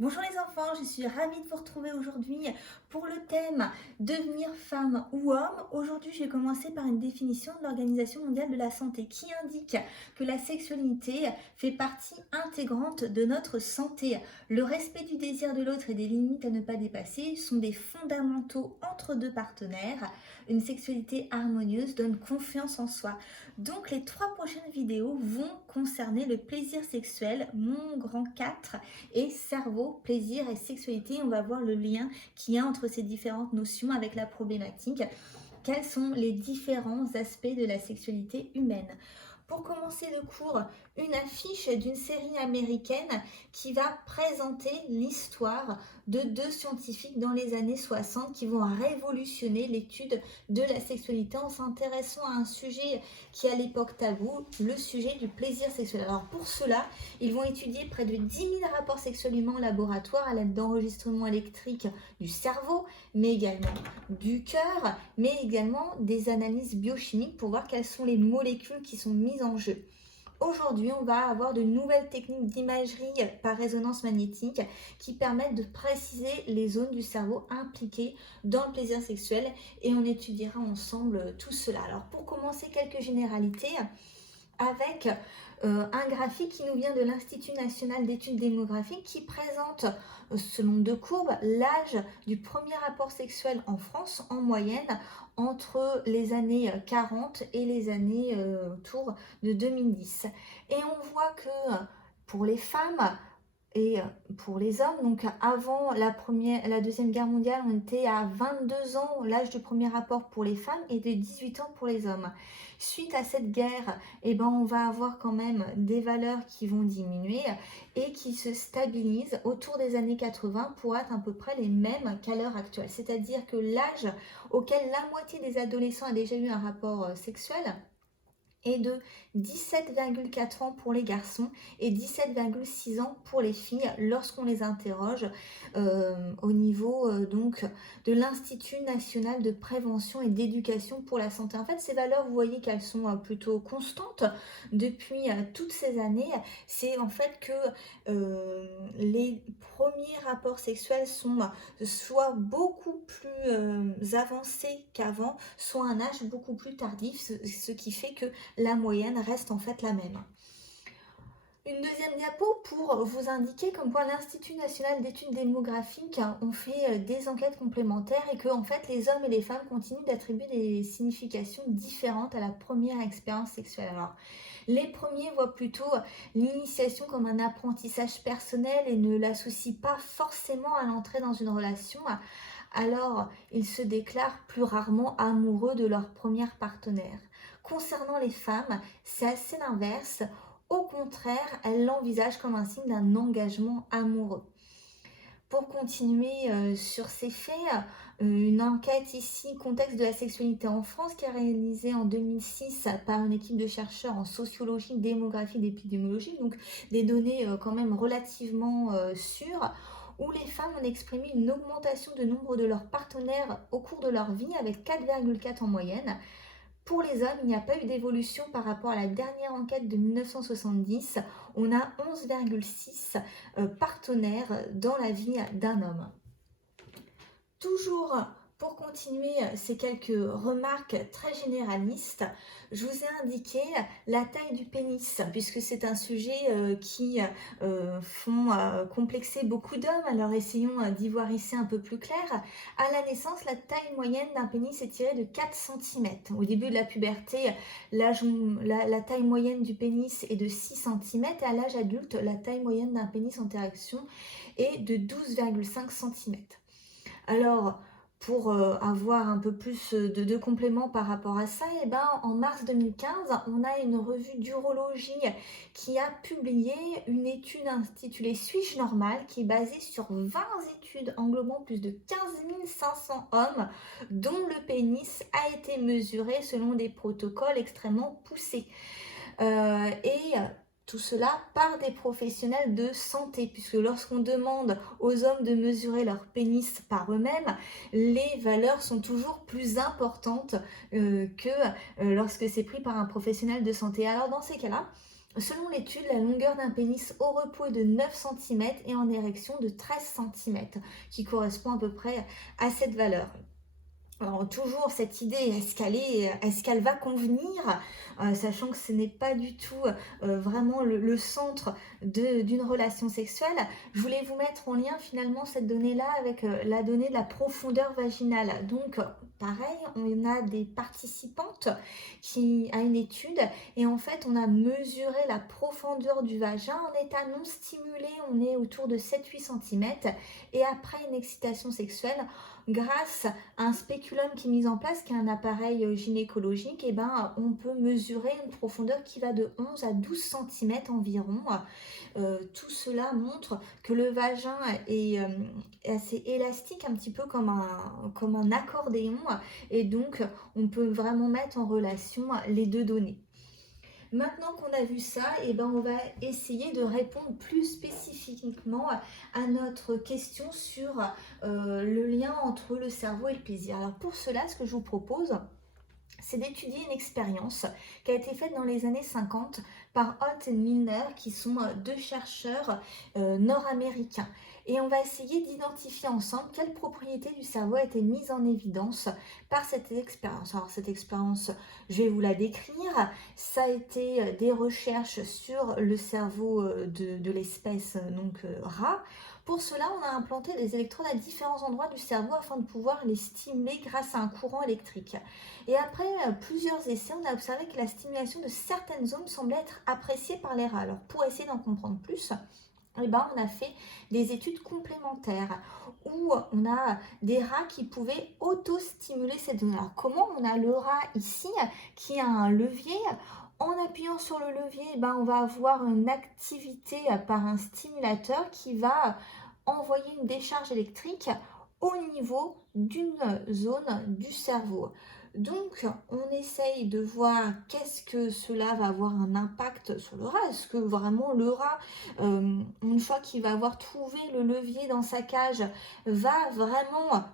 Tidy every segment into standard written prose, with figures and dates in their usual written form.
Bonjour les enfants, je suis ravie de vous retrouver aujourd'hui pour le thème devenir femme ou homme. Aujourd'hui, je vais commencer par une définition de l'Organisation mondiale de la santé qui indique que la sexualité fait partie intégrante de notre santé. Le respect du désir de l'autre et des limites à ne pas dépasser sont des fondamentaux entre deux partenaires. Une sexualité harmonieuse donne confiance en soi. Donc les 3 prochaines vidéos vont concerner le plaisir sexuel, mon grand 4 et cerveau, plaisir et sexualité. On va voir le lien qu'il y a entre ces différentes notions avec la problématique. Quels sont les différents aspects de la sexualité humaine? Pour commencer le cours, une affiche d'une série américaine qui va présenter l'histoire de 2 scientifiques dans les années 60 qui vont révolutionner l'étude de la sexualité en s'intéressant à un sujet qui est à l'époque tabou, le sujet du plaisir sexuel. Alors pour cela, ils vont étudier près de 10 000 rapports sexuels humains en laboratoire à l'aide d'enregistrements électriques du cerveau, mais également du cœur, mais également des analyses biochimiques pour voir quelles sont les molécules qui sont mises en jeu. Aujourd'hui, on va avoir de nouvelles techniques d'imagerie par résonance magnétique qui permettent de préciser les zones du cerveau impliquées dans le plaisir sexuel et on étudiera ensemble tout cela. Alors pour commencer, quelques généralités avec un graphique qui nous vient de l'Institut national d'études démographiques qui présente, selon 2 courbes, l'âge du premier rapport sexuel en France en moyenne entre les années 40 et les années autour de 2010. Et on voit que pour les femmes et pour les hommes, donc avant la Deuxième Guerre mondiale, on était à 22 ans, l'âge du premier rapport pour les femmes, et de 18 ans pour les hommes. Suite à cette guerre, on va avoir quand même des valeurs qui vont diminuer et qui se stabilisent autour des années 80 pour être à peu près les mêmes qu'à l'heure actuelle. C'est-à-dire que l'âge auquel la moitié des adolescents a déjà eu un rapport sexuel est de 17,4 ans pour les garçons et 17,6 ans pour les filles lorsqu'on les interroge au niveau donc de l'Institut national de prévention et d'éducation pour la santé. En fait, ces valeurs, vous voyez qu'elles sont plutôt constantes depuis toutes ces années. C'est en fait que les premiers rapports sexuels sont soit beaucoup plus avancés qu'avant, soit un âge beaucoup plus tardif, ce qui fait que la moyenne reste en fait la même. Une deuxième diapo pour vous indiquer comme quoi l'Institut national d'études démographiques ont fait des enquêtes complémentaires et que en fait les hommes et les femmes continuent d'attribuer des significations différentes à la première expérience sexuelle. Alors, les premiers voient plutôt l'initiation comme un apprentissage personnel et ne l'associent pas forcément à l'entrée dans une relation. Alors, ils se déclarent plus rarement amoureux de leur première partenaire. Concernant les femmes, c'est assez l'inverse. Au contraire, elles l'envisagent comme un signe d'un engagement amoureux. Pour continuer sur ces faits, une enquête ici, contexte de la sexualité en France, qui est réalisée en 2006 par une équipe de chercheurs en sociologie, démographie et épidémiologie, donc des données quand même relativement sûres, où les femmes ont exprimé une augmentation de nombre de leurs partenaires au cours de leur vie avec 4,4 en moyenne. Pour les hommes, il n'y a pas eu d'évolution par rapport à la dernière enquête de 1970. On a 11,6 partenaires dans la vie d'un homme. Toujours pour continuer ces quelques remarques très généralistes, je vous ai indiqué la taille du pénis, puisque c'est un sujet qui font complexer beaucoup d'hommes. Alors essayons d'y voir ici un peu plus clair. À la naissance, la taille moyenne d'un pénis est tirée de 4 cm. Au début de la puberté, la taille moyenne du pénis est de 6 cm et à l'âge adulte, la taille moyenne d'un pénis en érection est de 12,5 cm. Alors, pour avoir un peu plus de compléments par rapport à ça, en mars 2015, on a une revue d'urologie qui a publié une étude intitulée Suis-je normal, qui est basée sur 20 études englobant plus de 15 500 hommes dont le pénis a été mesuré selon des protocoles extrêmement poussés. Tout cela par des professionnels de santé, puisque lorsqu'on demande aux hommes de mesurer leur pénis par eux-mêmes, les valeurs sont toujours plus importantes que lorsque c'est pris par un professionnel de santé. Alors dans ces cas-là, Selon l'étude, la longueur d'un pénis au repos est de 9 cm et en érection de 13 cm, qui correspond à peu près à cette valeur. Alors toujours cette idée, est-ce qu'elle va convenir, sachant que ce n'est pas du tout vraiment le centre d'une relation sexuelle. Je voulais vous mettre en lien finalement cette donnée-là avec la donnée de la profondeur vaginale. Donc pareil, on a des participantes à une étude et en fait on a mesuré la profondeur du vagin en état non stimulé, on est autour de 7-8 cm et après une excitation sexuelle, grâce à un spéculum qui est mis en place, qui est un appareil gynécologique, et ben, on peut mesurer une profondeur qui va de 11 à 12 cm environ. Tout cela montre que le vagin est assez élastique, un petit peu comme un accordéon, et donc on peut vraiment mettre en relation les deux données. Maintenant qu'on a vu ça, eh ben on va essayer de répondre plus spécifiquement à notre question sur le lien entre le cerveau et le plaisir. Alors pour cela, ce que je vous propose, c'est d'étudier une expérience qui a été faite dans les années 50 par Holt et Milner, qui sont deux chercheurs nord-américains. Et on va essayer d'identifier ensemble quelles propriétés du cerveau a été mise en évidence par cette expérience. Alors cette expérience, je vais vous la décrire. Ça a été des recherches sur le cerveau de l'espèce rat. Pour cela, on a implanté des électrodes à différents endroits du cerveau afin de pouvoir les stimuler grâce à un courant électrique. Et après plusieurs essais, on a observé que la stimulation de certaines zones semblait être appréciée par les rats. Alors pour essayer d'en comprendre plus, eh ben, on a fait des études complémentaires où on a des rats qui pouvaient auto-stimuler cette zone. Alors comment on a le rat ici qui a un levier. En appuyant sur le levier, eh ben, on va avoir une activité par un stimulateur qui va envoyer une décharge électrique au niveau d'une zone du cerveau. Donc, on essaye de voir qu'est-ce que cela va avoir un impact sur le rat. Est-ce que vraiment le rat, une fois qu'il va avoir trouvé le levier dans sa cage, va vraiment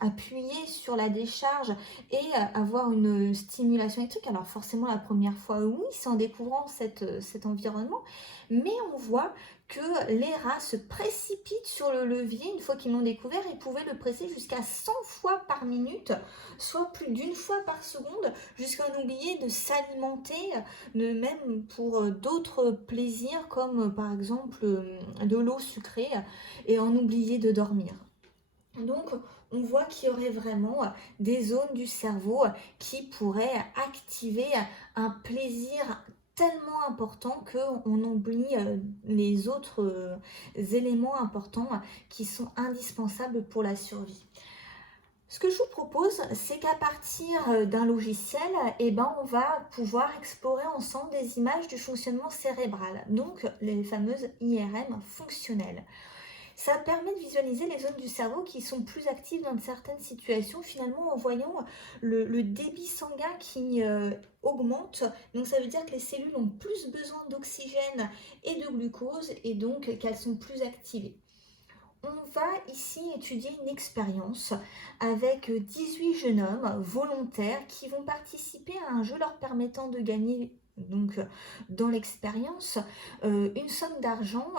appuyer sur la décharge et avoir une stimulation électrique? Alors forcément, la première fois, oui, c'est en découvrant cet environnement. Mais on voit que les rats se précipitent sur le levier une fois qu'ils l'ont découvert. Ils pouvaient le presser jusqu'à 100 fois par minute, soit plus d'une fois par seconde, jusqu'à en oublier de s'alimenter, même pour d'autres plaisirs comme par exemple de l'eau sucrée, et en oublier de dormir. Donc, on voit qu'il y aurait vraiment des zones du cerveau qui pourraient activer un plaisir tellement important qu'on oublie les autres éléments importants qui sont indispensables pour la survie. Ce que je vous propose, c'est qu'à partir d'un logiciel, eh ben, on va pouvoir explorer ensemble des images du fonctionnement cérébral, donc les fameuses IRM fonctionnelles. Ça permet de visualiser les zones du cerveau qui sont plus actives dans certaines situations, finalement en voyant le débit sanguin qui augmente. Donc ça veut dire que les cellules ont plus besoin d'oxygène et de glucose et donc qu'elles sont plus activées. On va ici étudier une expérience avec 18 jeunes hommes volontaires qui vont participer à un jeu leur permettant de gagner donc dans l'expérience une somme d'argent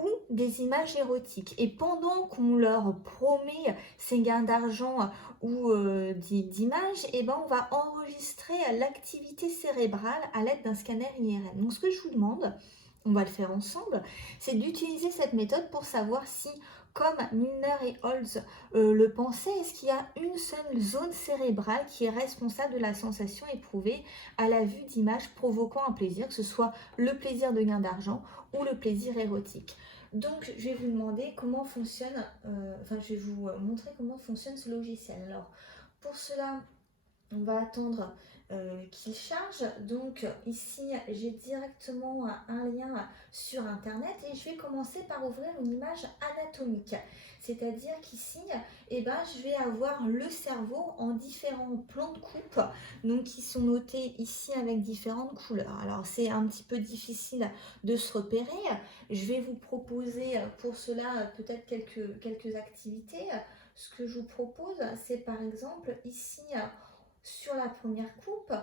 ou des images érotiques. Et pendant qu'on leur promet ces gains d'argent ou d'images, eh ben, on va enregistrer l'activité cérébrale à l'aide d'un scanner IRM. Donc ce que je vous demande, on va le faire ensemble, c'est d'utiliser cette méthode pour savoir si, comme Milner et Holtz le pensaient, est-ce qu'il y a une seule zone cérébrale qui est responsable de la sensation éprouvée à la vue d'images provoquant un plaisir, que ce soit le plaisir de gain d'argent ou le plaisir érotique. Donc, je vais vous demander comment fonctionne, je vais vous montrer comment fonctionne ce logiciel. Alors, pour cela, on va attendre qu'il charge. Donc ici, j'ai directement un lien sur Internet et je vais commencer par ouvrir une image anatomique. C'est-à-dire qu'ici, eh ben, je vais avoir le cerveau en différents plans de coupe, donc qui sont notés ici avec différentes couleurs. Alors c'est un petit peu difficile de se repérer. Je vais vous proposer pour cela peut-être quelques activités. Ce que je vous propose, c'est par exemple ici sur la première coupe,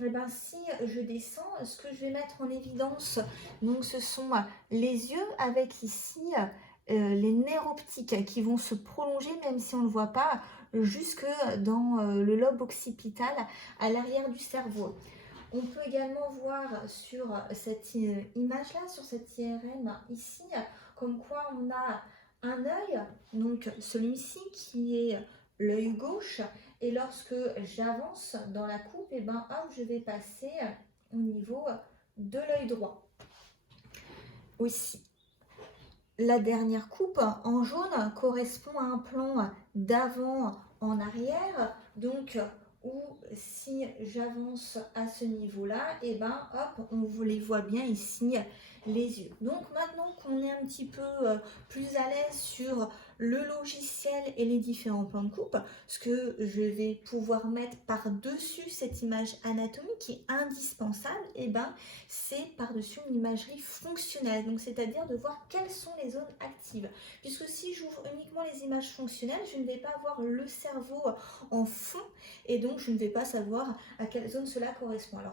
eh ben, si je descends, ce que je vais mettre en évidence, donc ce sont les yeux avec ici les nerfs optiques qui vont se prolonger, même si on ne le voit pas, jusque dans le lobe occipital à l'arrière du cerveau. On peut également voir sur cette image-là, sur cette IRM ici, comme quoi on a un œil, donc celui-ci qui est l'œil gauche, et lorsque j'avance dans la coupe, et ben hop, je vais passer au niveau de l'œil droit. Aussi, la dernière coupe en jaune correspond à un plan d'avant en arrière, donc où si j'avance à ce niveau-là, et ben hop, on les voit bien ici, les yeux. Donc maintenant qu'on est un petit peu plus à l'aise sur le logiciel et les différents plans de coupe, ce que je vais pouvoir mettre par-dessus cette image anatomique qui est indispensable, et ben c'est par-dessus une imagerie fonctionnelle, donc c'est-à-dire de voir quelles sont les zones actives. Puisque si j'ouvre uniquement les images fonctionnelles, je ne vais pas voir le cerveau en fond, et donc je ne vais pas savoir à quelle zone cela correspond. Alors